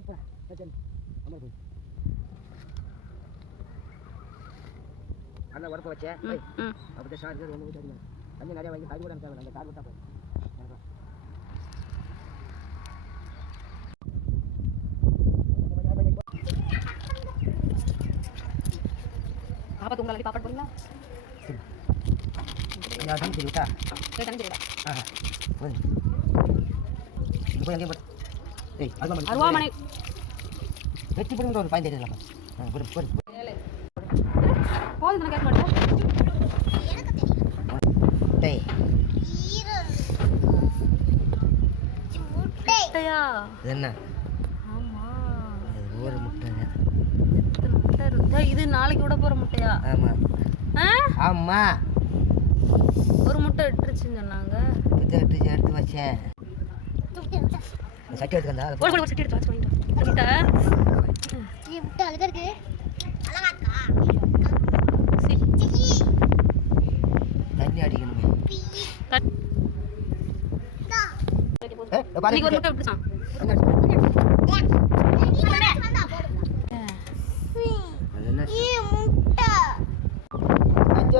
அப்பா சரி அம்மா போய் அந்த உடப்ப வச்சேன் அப்படி சார் ஒன்று வீட்டு அடிக்கணும் தண்ணி நிறைய வாங்கி கறி கூட தேவை அந்த கார் விட்டா போய் பாப்பா தூங்கலாம் பாப்பாடு போறீங்களா தண்ணி தண்ணி தெரியுதா ஆஹா போய் எங்கேயும் போட்டு அருவாமனை. வெட்டி போடுங்க ஒரு பாயிண்ட் தெரியல போடு போடு போதும் கேட்க மாட்டேன் டேய். முட்டையா? இது என்ன? ஆமா. இது ஒரு முட்டை. இது நாளைக்கு விட போற முட்டையா? ஆமாம் ஆ? ஆமாம் ஒரு முட்டை இட்டுருச்சுன்னு சொன்னாங்க. எடுத்து வச்சேன். சட்டி ஒரு சட்டி எடுத்து இன்னைக்கு ஒரு முட்டை விட்டுச்சான்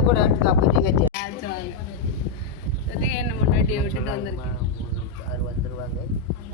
கூட எடுத்துக்கா போய் கட்டி என்ன முன்னாடி விட்டுட்டு வந்திருக்கேன் வந்துருவாங்க?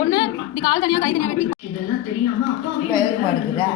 ஒண்ணு இப்படி கால் தனியா கை தனியா வெட்டி இப்போ எதுக்கு மாட்டுக்குதா